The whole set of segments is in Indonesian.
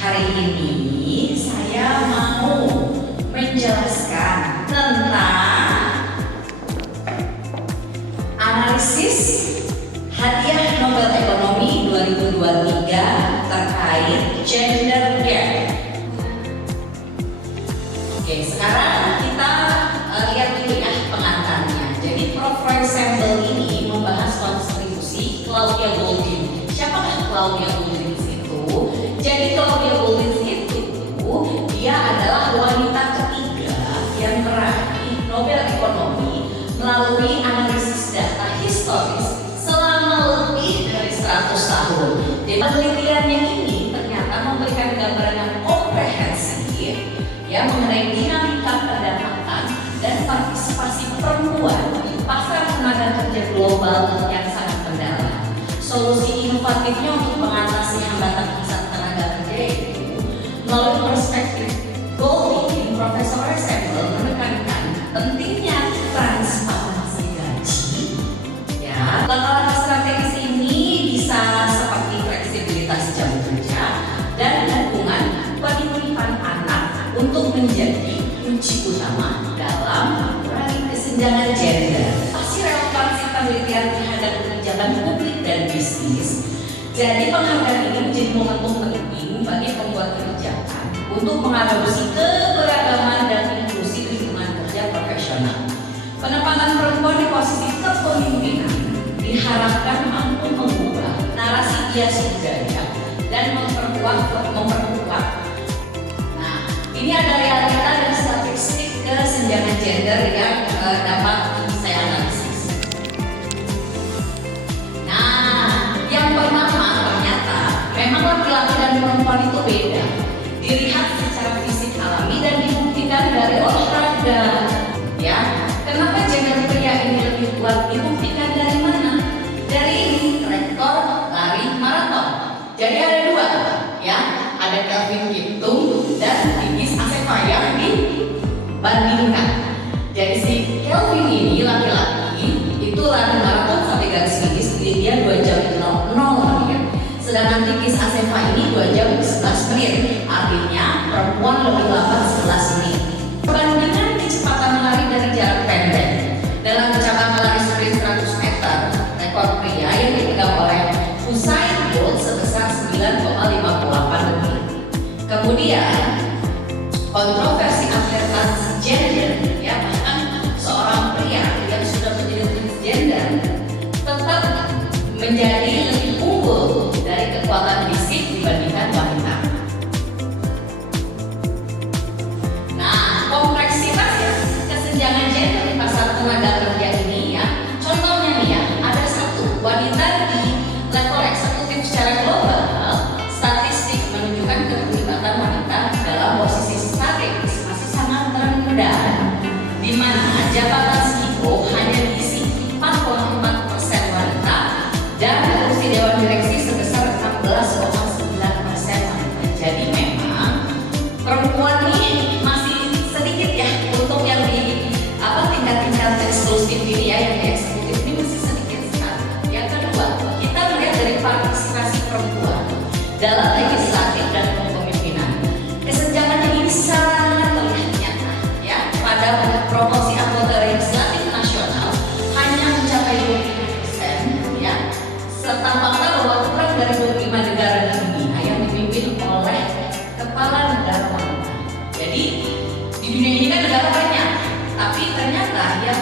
Hari ini saya mau menjelaskan tentang analisis hadiah Nobel Ekonomi 2023 terkait gender gap. Oke, sekarang kita lihat dulu ya pengantarnya. Jadi profil sampel ini membahas kontribusi Claudia Goldin. Siapakah Claudia Goldin itu? Jadi Claudia Goldin itu dia adalah wanita ketiga yang meraih Nobel Ekonomi melalui analisis data historis selama lebih dari 100 tahun. Jadi penelitiannya ini ternyata memberikan gambaran yang komprehensif ya mengenai dinamika pendapatan dan partisipasi perempuan di pasar tenaga kerja global yang sangat mendalam. Solusi inovatifnya untuk mengatasi hambatan pasar tenaga kerja itu melalui perspektif Goldin, Profesor Samuel menekankan pentingnya transparansi gaji. Ya, langkah-langkah strategis ini bisa seperti fleksibilitas jam kerja dan dukungan pendidikan anak untuk menjadi kunci utama dalam mengurangi kesenjangan gender. Pasti relevansi penelitian terhadap kebijakan publik dan bisnis. Jadi penghargaan ini menjadi momentum penting bagi pembuat kebijakan untuk mengadopsi keberagaman dan inklusi lingkungan kerja profesional. Penempatan perempuan di posisi kepemimpinan diharapkan mampu mengubah narasi bias budaya dan memperkuat. Nah, ini ada realita dan statistik kesenjangan gender yang dapat saya analisis. Nah, yang pertama ternyata memang laki-laki dan perempuan itu beda. Dilihat secara fisik alami dan dibuktikan dari olahraga. Ya, kenapa gender pria ini lebih kuat? Dibuktikan dari mana? Dari ini, rekor lari maraton. Jadi ada dua, ya, ada Kelvin Kiptum dan Tigis Assefa yang dibandingkan. Jadi si Kelvin ini laki-laki itu lari maraton sampai garis finish dia 2 jam 00 menit. Sedangkan Tigis Assefa ini 2 jam 11 menit. Artinya perempuan lebih lambat 11 menit. Perbandingan kecepatan lari dari jarak pendek dalam cabang lari sprint 100 meter, rekor pria yang dipegang oleh Usain Bolt sebesar 9,58 detik. Kemudian kontroversi atlet transgender, ya bahkan seorang pria yang sudah menjadi transgender tetap menjadi lebih unggul dari kekuatan fisik dibandingkan wanita. Nah, kompleksitas kesenjangan gender di pasar tenaga kerja ini ya, contohnya nih ya, ada satu wanita di level eksekutif secara global, statistik menunjukkan keterlibatan wanita dalam posisi strategis masih sangat rendah, di mana jabatan CEO hanya diisi 4,4% wanita dan kursi dewan direksi sebesar 16,9% wanita. Jadi memang perempuan ini masih sedikit ya untuk yang di tingkat-tingkat eksklusif ini ya, yang di eksekutif ini masih sedikit sekali. Yang kedua, kita melihat dari partisipasi perempuan dalam legislatif dan kepemimpinan. Kesenjangan ini sangat terlihat nyata ya pada proporsi anggota legislatif nasional hanya mencapai 25% ya, serta fakta bahwa kurang dari 25 negara di dunia yang dipimpin oleh kepala negara wanita. Jadi di dunia ini kan negara banyak, tapi ternyata yang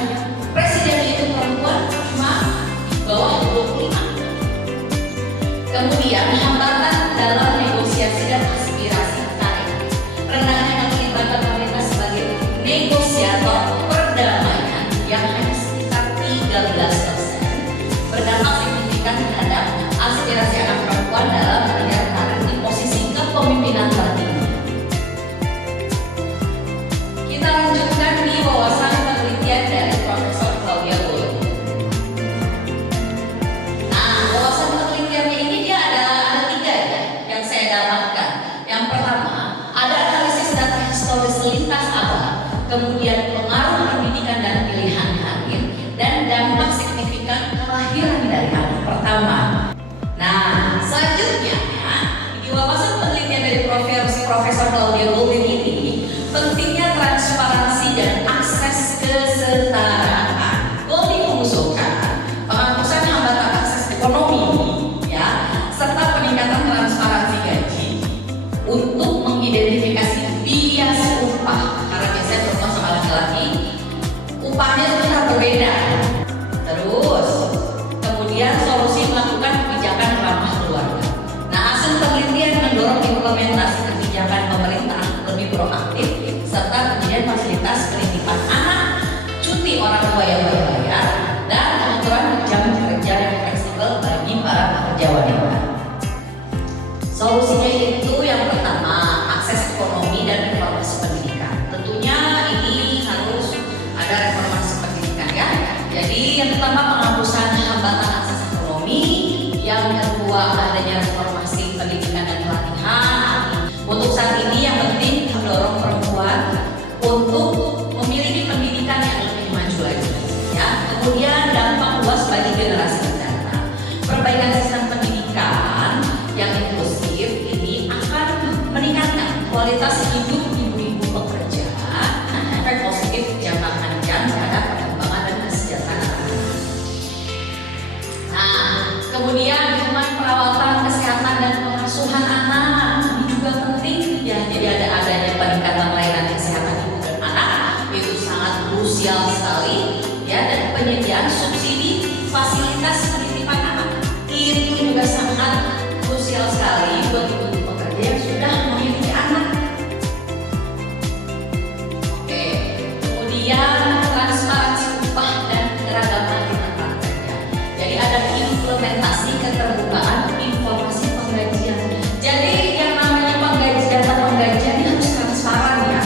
presiden itu perempuan cuma di bawah 25. Kemudian hambatan dalam negosiasi dan aspirasi tarif, rendahnya keterlibatan wanita sebagai negosiator perdamaian yang hanya sekitar 13%, berdampak signifikan terhadap aspirasi anak perempuan dalam mengejar karir di posisi kepemimpinan tertinggi. Kita lanjutkan di wawasan penelitian dari Profesor Claudia Goldin. Nah, wawasan penelitiannya ini dia ada 3 ya yang saya dapatkan. Yang pertama, ada analisis data historis lintas abad, kemudian pengaruh pendidikan dan pilihan karir, dan dampak signifikan kelahiran dari anak pertama. Nah, selanjutnya di wawasan penelitian dari Profesor Profesor Claudia Goldin ini, pentingnya transparansi dan akses kesetaraan. Goldin mengusulkan penghapusan hambatan akses ekonomi, ya, serta peningkatan transparansi gaji untuk mengidentifikasi bias upah, karena biasanya perempuan sama laki-laki upahnya sudah berbeda. Terus kemudian solusi melakukan kebijakan ramah keluarga. Nah, hasil penelitian mendorong implementasi kebijakan pemerintah lebih proaktif serta kemudian fasilitas pendidikan anak, cuti orang tua yang berbayar, dan pengaturan jam kerja yang fleksibel bagi para pekerja wanita. Solusinya itu yang pertama, akses ekonomi dan reformasi pendidikan. Tentunya ini harus ada reformasi pendidikan, ya. Jadi yang pertama penghapusan hambatan akses ekonomi, yang kedua adanya reformasi pendidikan dan pelatihan. Untuk saat ini yang penting mendorong perempuan untuk memiliki pendidikan yang lebih maju lagi, ya. Kemudian dampak luas bagi generasi mendatang. Perbaikan sistem pendidikan yang inklusif ini akan meningkatkan kualitas hidup ibu-ibu pekerja, efek positif jangka panjang terhadap perkembangan dan kesejahteraan. Nah, kemudian dukungan perawatan kesehatan dan pengasuhan anak ini juga penting, ya. Jadi adanya peningkatan layanan kesehatan ibu dan anak itu sangat krusial sekali, ya. Dan penyediaan subsidi fasilitas penitipan anak itu juga sangat krusial sekali buat ibu pekerja yang sudah memiliki anak. Oke, kemudian transparansi upah dan keragaman di tempat kerja. Jadi ada implementasi keterbukaan informasi penggajian. Jadi yang namanya data penggajian ini harus transparan, ya.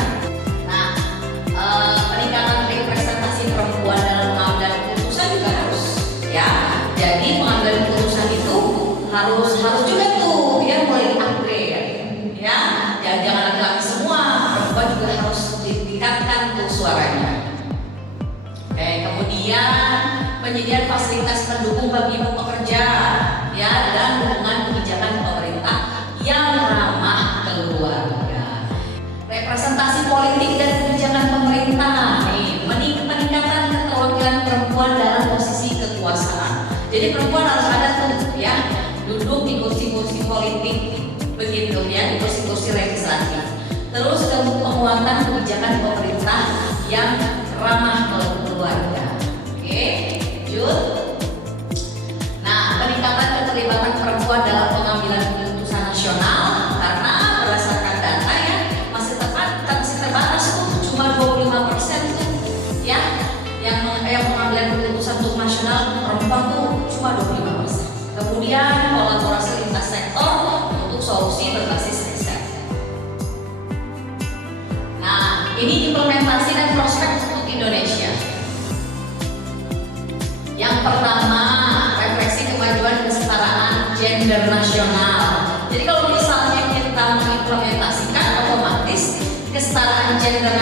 Nah, peningkatan representasi perempuan dalam pengambilan keputusan juga harus, ya. Jadi pengambilan keputusan itu harus juga tuh ya mulai di-upgrade, ya. Jangan laki-laki semua, perempuan juga harus ditingkatkan tuh suaranya. Oke, kemudian penyediaan fasilitas pendukung bagi ibu pekerja, ya, dan dukungan kebijakan pemerintah yang ramah keluarga. Representasi politik dan kebijakan pemerintah, nih, peningkatan keterwakilan perempuan dalam posisi kekuasaan. Jadi perempuan harus ada tuh, ya, duduk di kursi-kursi politik begitu, ya, di kursi-kursi legislatif. Terus penguatan kebijakan pemerintah yang ramah keluarga. Oke, lanjut. Nah, peningkatan keterlibatan perempuan dalam pengambilan keputusan nasional, karena berdasarkan data, ya, masih terbatas tuh, cuma 25% tuh, ya, yang pengambilan keputusan untuk nasional perempuan tuh cuma 25%. Kemudian kolaborasi lintas sektor untuk solusi berbasis riset. Nah, ini implementasi dan prospek untuk Indonesia. Yang pertama, refleksi kemajuan kesetaraan gender nasional. Jadi kalau misalnya kita mengimplementasikan, otomatis kesetaraan gender